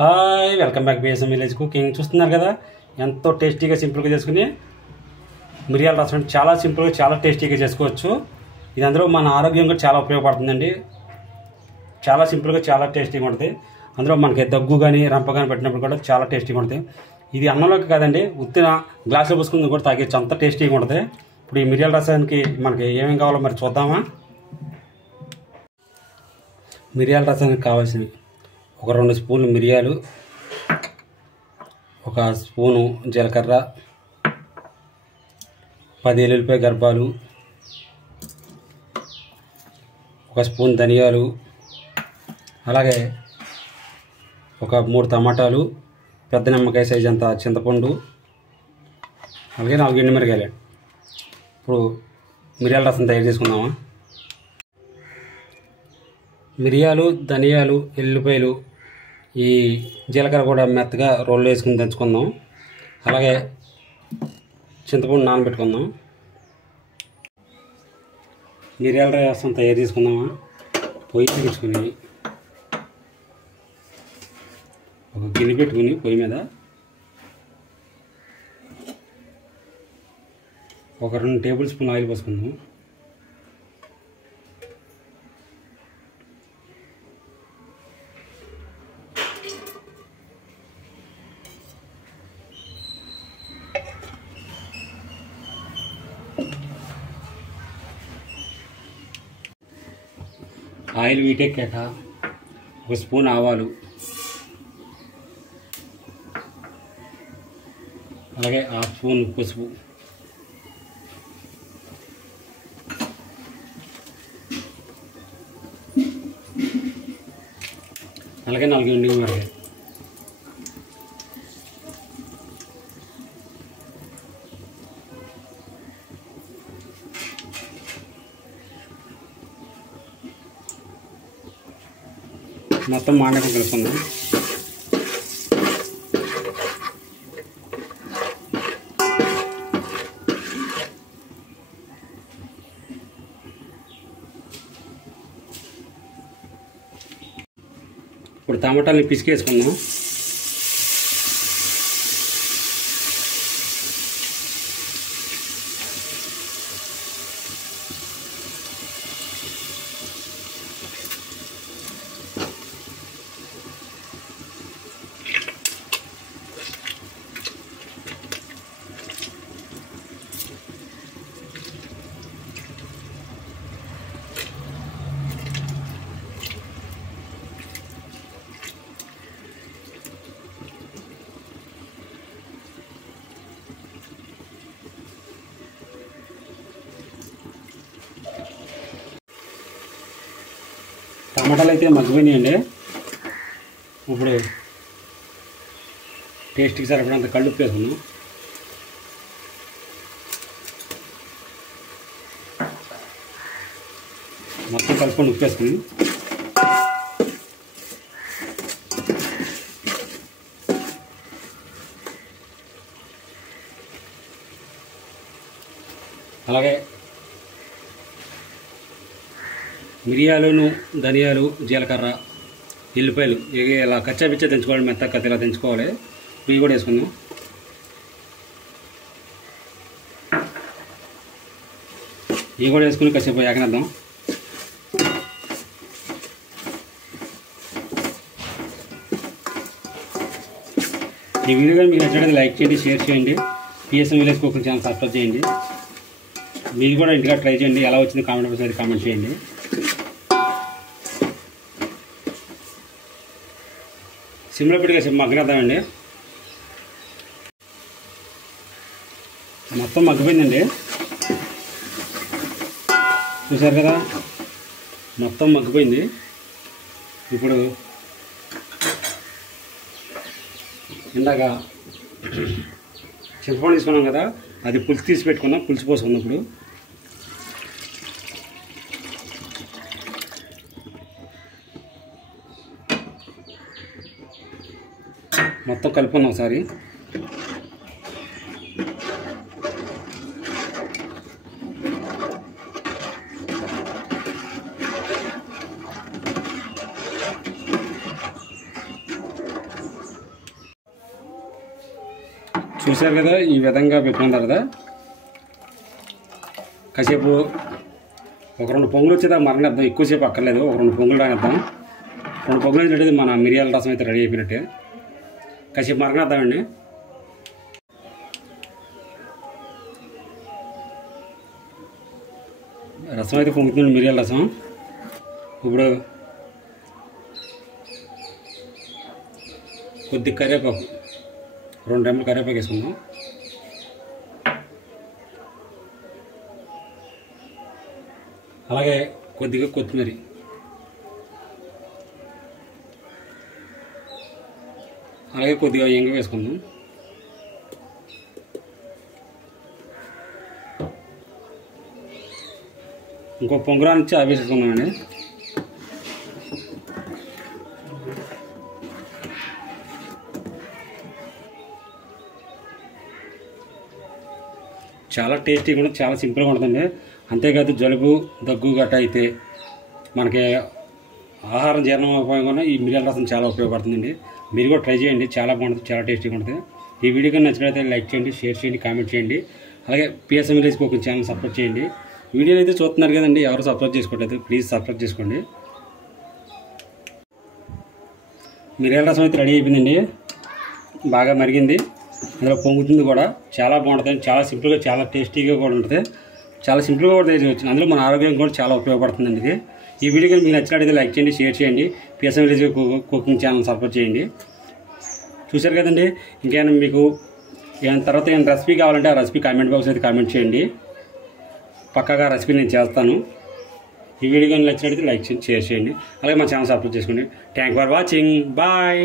Hi welcome back BSM village cooking. చూస్తున్నారు కదా ఎంతో టేస్టీగా సింపుల్గా చేసుకుని మిరియాల రసం. చాలా సింపుల్గా చాలా టేస్టీగా చేసుకోవచ్చు. ఇది అందులో మన ఆరోగ్యం కూడా చాలా ఉపయోగపడుతుందండి. చాలా సింపుల్గా చాలా టేస్టీగా ఉంటుంది. అందులో మనకి దగ్గు కానీ రంప కానీ పెట్టినప్పుడు కూడా చాలా టేస్టీగా ఉంటుంది. ఇది అన్నంలోకి కాదండి, ఉత్తిన గ్లాసులో పోసుకుని కూడా తాగేచ్చు, అంత టేస్టీగా ఉంటుంది. ఇప్పుడు ఈ మిరియాల రసానికి మనకి ఏమేమి కావాలో మరి చూద్దామా. మిరియాల రసానికి కావాల్సినవి: ఒక 2 స్పూన్లు మిరియాలు, 1 స్పూను జీలకర్ర, 10 ఎల్లుల్లిపాయ గర్భాలు, 1 స్పూన్ ధనియాలు, అలాగే ఒక 3 టమాటాలు, పెద్ద నిమ్మకాయ సైజు అంత చింతపండు, అలాగే 4 ఎండుమిరకాయలు. ఇప్పుడు మిరియాల రసం తయారు చేసుకుందామా. మిరియాలు, ధనియాలు, ఎల్లుల్లిపాయలు, ఈ జీలకర్ర కూడా మెత్తగా రోల్లో వేసుకుని దంచుకుందాం. అలాగే చింతపండు నానబెట్టుకుందాం. మిరియాల రసం తయారు చేసుకుందామా. పొయ్యి తెచ్చుకుని ఒక గిన్నె పెట్టుకుని పొయ్యి మీద ఒక 2 టేబుల్ స్పూన్ ఆయిల్ పోసుకుందాం. ఆయిల్ వీటెక్కాక 1 స్పూన్ ఆవాలు, అలాగే 1/2 స్పూన్ పసుపు, అలాగే 4 ఎండుమిరపకాయలు. మొత్తం మాడకం కలుపుకుందాం. ఇప్పుడు టమాటాలని పిసికేసుకుందాం. టమాటాలు అయితే మగ్గిపోయినాయండి. ఇప్పుడు టేస్ట్కి సరిపడంత కళ్ళుప్పు వేసుకున్నాం. మొత్తం కలుపుకొని ఉప్పు వేసుకుని అలాగే మిరియాలును, ధనియాలు, జీలకర్ర, ఎల్లిపాయలు ఇలా కచ్చాపిచ్చా తెంచుకోవాలి, మెత్తగా కత్తిలా తెంచుకోవాలి. ఇవి కూడా వేసుకుందాం. ఇవి కూడా వేసుకుని కాసేపు యాగనిద్దాం. ఈ వీడియో కానీ మీకు నచ్చినట్లయితే లైక్ చేయండి, షేర్ చేయండి. BSM village cooking channel subscribe చేయండి. మీరు కూడా ఇంటిగా ట్రై చేయండి. ఎలా వచ్చింది కామెంట్ బాక్స్లో కామెంట్ చేయండి. సిమ్లో పెట్టి కాసేపు మగ్గనిద్దామండి. మొత్తం మగ్గిపోయిందండి, చూసారు కదా, మొత్తం మగ్గిపోయింది. ఇప్పుడు ఇందాక చింతపండు తీసుకున్నాం కదా, అది పులుసు తీసి పెట్టుకున్నాం. పులుసు పోసుకున్నాం. ఇప్పుడు మొత్తం కలుపుకుందాం ఒకసారి. చూశారు కదా, ఈ విధంగా పెట్టుకున్న తర్వాత కాసేపు ఒక 2 పొంగులు వచ్చేదాకా మరగనిద్దాం. ఎక్కువసేపు అక్కర్లేదు, ఒక 2 పొంగులు రానిద్దాం. 2 పొంగులు అయినట్టు మన మిరియాల రసం అయితే రెడీ అయిపోయినట్టే. కాసేపు మరగనిద్దామండి. రసం అయితే పొంగుతుంది, మిరియాల రసం. ఇప్పుడు కొద్ది కరివేపాకు, 2 రెమ్మలు కరివేపాకు వేసుకుందాం. అలాగే కొద్దిగా కొత్తిమీర, అలాగే కొద్దిగా ఇంగు వేసుకుందాం. ఇంకో పొంగురాన్ని ఇచ్చి అవి వేసుకుందామండి. చాలా టేస్టీగా ఉంటుంది, చాలా సింపుల్గా ఉంటుందండి. అంతేకాదు జలుబు దగ్గు గట్ట అయితే మనకి ఆహారం జీర్ణం ఉపయోగంగా ఈ మిరియాల రసం చాలా ఉపయోగపడుతుందండి. మీరు కూడా ట్రై చేయండి, చాలా బాగుంటుంది, చాలా టేస్టీగా ఉంటుంది. ఈ వీడియో కానీ నచ్చినట్లయితే లైక్ చేయండి, షేర్ చేయండి, కామెంట్ చేయండి. అలాగే PSM village cooking channel support చేయండి. వీడియోని అయితే చూస్తున్నారు కదండి, ఎవరు సబ్స్క్రైబ్ చేసుకోవట్లేదు, ప్లీజ్ సబ్స్క్రైబ్ చేసుకోండి. మిరియాల రసం అయితే రెడీ అయిపోయిందండి, బాగా మరిగింది, అందులో పొంగుతుంది కూడా. చాలా బాగుంటుంది, చాలా సింపుల్గా, చాలా టేస్టీగా కూడా ఉంటుంది. చాలా సింపుల్గా కూడా చేయవచ్చు. అందులో మన ఆరోగ్యం కూడా చాలా ఉపయోగపడుతుందండి ఇది. ఈ వీడియో కానీ మీకు నచ్చినట్లయితే లైక్ చేయండి, షేర్ చేయండి, PSM village cooking channel support చేయండి. చూశారు కదండి, ఇంకేమైనా మీకు తర్వాత ఏమైనా రెసిపీ కావాలంటే ఆ రెసిపీ కామెంట్ బాక్స్ అయితే కామెంట్ చేయండి, పక్కాగా రెసిపీ నేను చేస్తాను. ఈ వీడియో కానీ నచ్చినట్లయితే లైక్ చేయండి, షేర్ చేయండి, అలాగే మా ఛానల్ సపోర్ట్ చేసుకోండి. Thank for watching, bye.